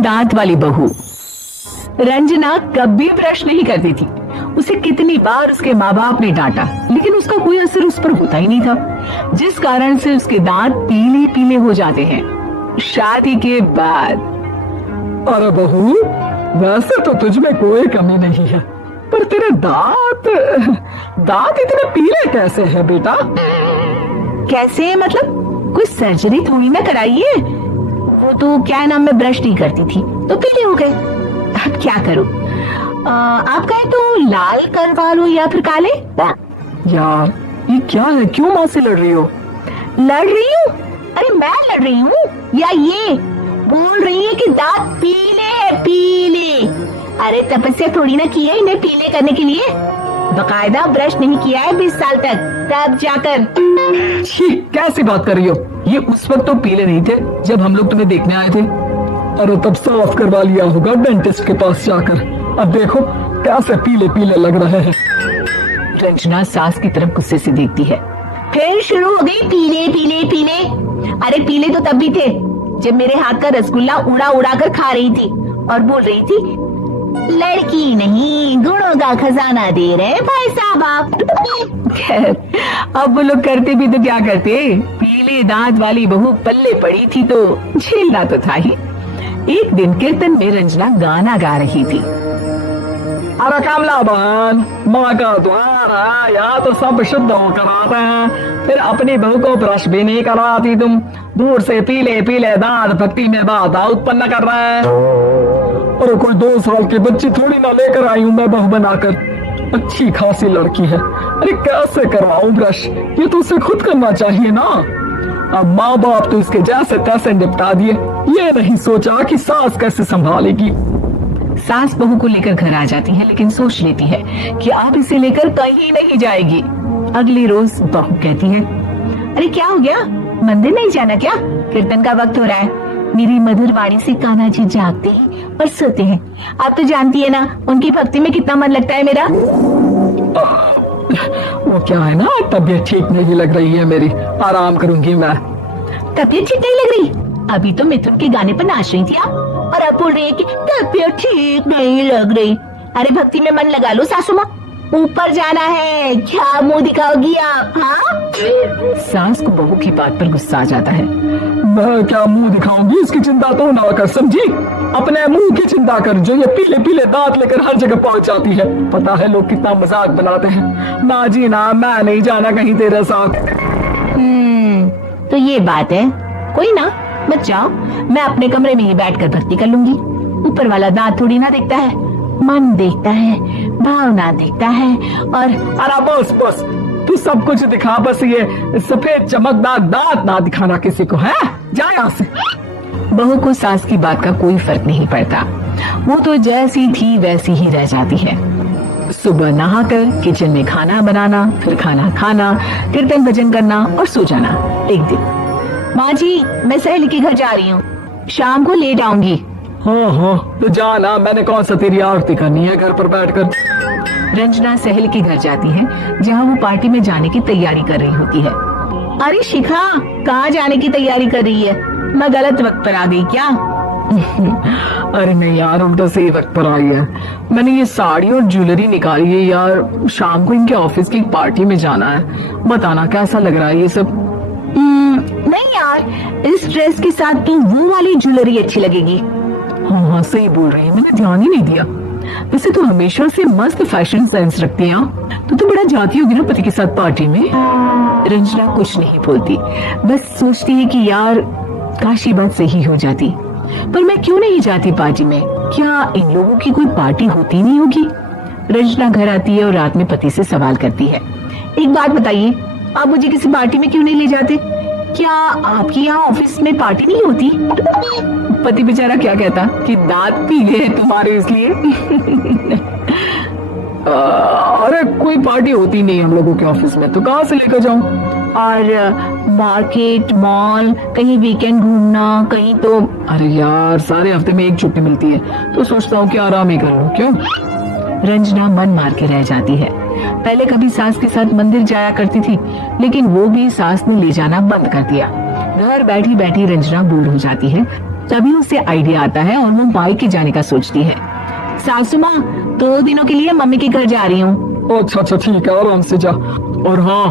दांत वाली बहू। रंजना कभी ब्रश नहीं करती थी। उसे कितनी बार उसके माँ बाप ने डांटा, लेकिन उसका कोई असर उस पर होता ही नहीं था, जिस कारण से उसके दांत पीले पीले हो जाते हैं। शादी के बाद। अरे बहू, वैसे तो तुझ में कोई कमी नहीं है, पर तेरे दांत दांत इतने पीले कैसे है बेटा? कैसे मतलब? कोई सर्जरी थोड़ी ना कराई है। वो तो क्या नाम, में ब्रश नहीं करती थी तो पीले हो गए। अब क्या करूं? आप कहें तो लाल करवा लो या फिर काले। यार ये क्या है, क्यों माँ से लड़ रही हो? लड़ रही हूँ? अरे मैं लड़ रही हूँ या ये बोल रही है कि दांत पीले हैं, पीले। अरे तपस्या थोड़ी ना की है इन्हें पीले करने के लिए। बकायदा ब्रश नहीं किया है 20 साल तक, तब जाकर। कैसी बात कर रही हो? ये उस वक्त तो पीले नहीं थे जब हम लोग तुम्हें देखने आए थे। अरे तब साफ करवा लिया होगा डेंटिस्ट के पास जाकर। अब देखो कैसे पीले पीले लग रहे हैं। रंजना सास की तरफ गुस्से से देखती है। फिर शुरू हो गई पीले पीले पीले। अरे पीले तो तब भी थे जब मेरे हाथ का रसगुल्ला उड़ा उड़ा कर खा रही थी और बोल रही थी, लड़की नहीं गुणों का खजाना दे रहे भाई साहब आप। खैर अब वो लोग करते भी तो क्या करते, पीले दांत वाली बहू पल्ले पड़ी थी तो झेलना तो था ही। एक दिन कीर्तन में रंजना गाना गा रही थी। अरे कमला बहन, माँ का द्वार है, यहाँ तो सब शुद्ध होकर आते हैं, फिर अपनी बहू को ब्रश भी नहीं करवाती तुम। दूर से पीले पीले दांत भक्ति में बाधा उत्पन्न कर रहे हैं। अरे कोई 2 साल की बच्ची थोड़ी ना लेकर आई हूँ मैं बहू बनाकर। अच्छी खासी लड़की है, अरे कैसे करवाऊं ब्रश? ये तो उसे खुद करना चाहिए ना। अब माँ बाप तो इसके जैसे तैसे निपटा दिए, ये नहीं सोचा कि सास कैसे संभालेगी। सास बहू को लेकर घर आ जाती है, लेकिन सोच लेती है कि आप इसे लेकर कहीं नहीं जाएगी। अगली रोज बहू कहती है, अरे क्या हो गया, मंदिर नहीं जाना क्या? कीर्तन का वक्त हो रहा है। मेरी मधुर वाणी से कान्हा जी जागते हैं और सोते हैं। आप तो जानती है ना उनकी भक्ति में कितना मन लगता है मेरा। वो क्या है ना, तबीयत ठीक नहीं लग रही है मेरी, आराम करूंगी मैं। तबीयत ठीक नहीं लग रही? अभी तो मिथुन के गाने पर नाच रही थी आप, और अब बोल रही है कि तबीयत ठीक नहीं लग रही। अरे भक्ति में मन लगा लो सासू माँ, ऊपर जाना है, क्या मुंह दिखाओगी आप? हाँ? सास को बहू की बात पर गुस्सा आ जाता है। मैं क्या मुंह दिखाऊंगी, इसकी चिंता तो ना कर, समझी? अपने मुंह की चिंता कर, जो ये पीले पीले दांत लेकर हर जगह पहुंच जाती है। पता है लोग कितना मजाक बनाते हैं। ना जी ना, मैं नहीं जाना कहीं तेरे साथ। तो ये बात है, कोई ना, मत जाओ, मैं अपने कमरे में ही बैठकर भक्ति कर लूंगी। ऊपर वाला दांत थोड़ी ना देखता है, मन देखता है, भावना देखता है। और अरे बस बस, तू सब कुछ दिखा, बस ये सफेद चमकदार दांत ना दिखाना किसी को, है? जा यहाँ से। बहू को सास की बात का कोई फर्क नहीं पड़ता, वो तो जैसी थी वैसी ही रह जाती है। सुबह नहाकर किचन में खाना बनाना, फिर खाना खाना, कीर्तन भजन करना और सो जाना। एक दिन, माँ जी मैं सहेली के घर जा रही हूँ, शाम को लेट आऊंगी। हाँ, तो जाना, मैंने कौन सा तेरी आरती करनी है घर पर बैठकर। रंजना सहेली के घर जाती है, जहाँ वो पार्टी में जाने की तैयारी कर रही होती है। अरे शिखा, कहाँ जाने की तैयारी कर रही है? मैं गलत वक्त पर आ गई क्या? अरे नहीं यार, उल्टा सही वक्त पर आई है। मैंने ये साड़ी और ज्वेलरी निकाली है यार, शाम को इनके ऑफिस की पार्टी में जाना है। बताना कैसा लग रहा है ये सब? नहीं यार, इस ड्रेस के साथ तो वो वाली ज्वेलरी अच्छी लगेगी। हाँ सही बोल रही है, मैंने ध्यान ही नहीं दिया। वैसे तो हमेशा से मस्त फैशन सेंस रखती है। तो बड़ा जाती होगी ना पति के साथ पार्टी में। रंजना कुछ नहीं बोलती, बस सोचती है कि यार काश ये बात सही हो जाती, पर मैं क्यों नहीं जाती पार्टी में? क्या इन लोगों की कोई पार्टी होती नहीं होगी? रंजना घर आती है और रात में पति से सवाल करती है, एक बात बताइए, आप मुझे किसी पार्टी में क्यों नहीं ले जाते? क्या आपके यहाँ ऑफिस में पार्टी नहीं होती? पति बेचारा क्या कहता कि दांत पीले हैं तुम्हारे इसलिए। अरे कोई पार्टी होती नहीं हम लोगों के ऑफिस में, तो कहाँ से लेकर जाऊं? और मार्केट, मॉल, कहीं वीकेंड घूमना, कहीं तो। अरे यार सारे हफ्ते में एक छुट्टी मिलती है, तो सोचता हूँ कि आराम ही कर लूं। क्यों? रंजना मन मार के रह जाती है। पहले कभी सास के साथ मंदिर जाया करती थी, लेकिन वो भी सास ने ले जाना बंद कर दिया। घर बैठी बैठी रंजना बोर हो जाती है, तभी उसे आइडिया आता है और वो मायके जाने का सोचती है। सासू माँ 2 दिनों के लिए मम्मी के घर जा रही हूँ। अच्छा अच्छा ठीक है, आराम से जा। और हाँ,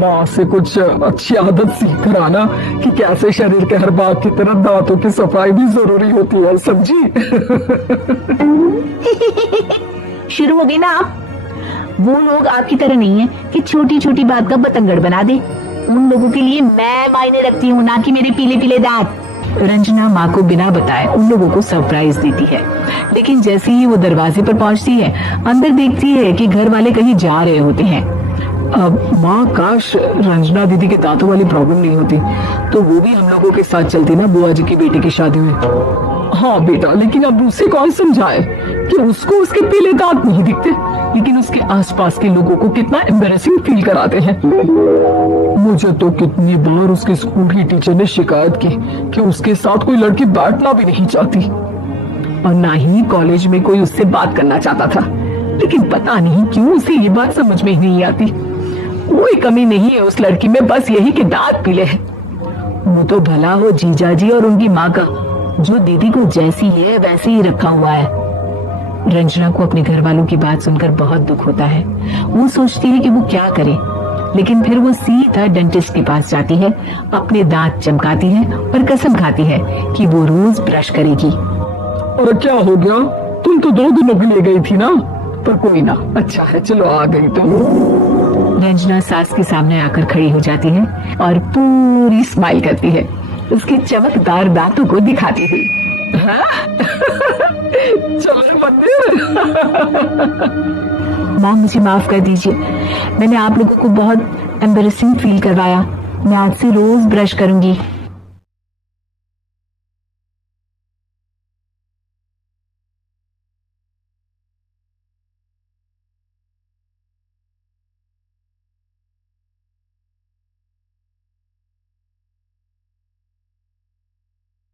माँ से कुछ अच्छी आदत सीख कर आना कि कैसे शरीर के हर भाग की तरह दांतों की सफाई भी जरूरी होती है, समझी? शुरू हो गई ना आप। वो लोग आपकी तरह नहीं है कि छोटी छोटी बात का बतंगड़ बना दे। उन लोगों के लिए मैं मायने रखती हूँ, ना कि मेरे पीले पीले दांत। रंजना माँ को बिना बताए उन लोगों को सरप्राइज देती है, लेकिन जैसे ही वो दरवाजे पर पहुंचती है, अंदर देखती है कि घर वाले कहीं जा रहे होते हैं। अब माँ, काश रंजना दीदी के दांतों वाली प्रॉब्लम नहीं होती तो वो भी हम लोगों के साथ चलती ना बुआ जी की बेटी की शादी में। हाँ बेटा, लेकिन अब उसे कौन समझाए कि उसको उसके पीले दांत नहीं दिखते, लेकिन उसके आसपास के लोगों को कितना एम्बैरेसिंग फील कराते हैं। मुझे तो कितनी बार उसके स्कूल की टीचर ने शिकायत की कि उसके साथ कोई लड़की बैठना भी नहीं चाहती, और ना ही कॉलेज में कोई उससे बात करना चाहता था। लेकिन पता नहीं क्यों उसे ये बात समझ में ही नहीं आती। कोई कमी नहीं है उस लड़की में, बस यही कि दांत पीले हैं। वो तो भला हो जीजा जी और उनकी माँ का, जो दीदी को जैसी है वैसे ही रखा हुआ है। रंजना को अपने घर वालों की बात सुनकर बहुत दुख होता है। वो सोचती है कि वो क्या करे, लेकिन फिर वो सीधा डेंटिस्ट के पास जाती है, अपने दांत चमकाती है और कसम खाती है कि वो रोज ब्रश करेगी। और क्या हो गया, तुम तो 2 दिनों के लिए गई थी ना, पर कोई ना, अच्छा है, चलो आ गई तो। रंजना सास के सामने आकर खड़ी हो जाती है और पूरी स्माइल करती है, उसके चमकदार दांतों को दिखाती हुई। चलो मंदिर। माँ मुझे माफ कर दीजिए, मैंने आप लोगों को बहुत एम्बैरेसिंग फील करवाया। मैं आज से रोज ब्रश करूंगी।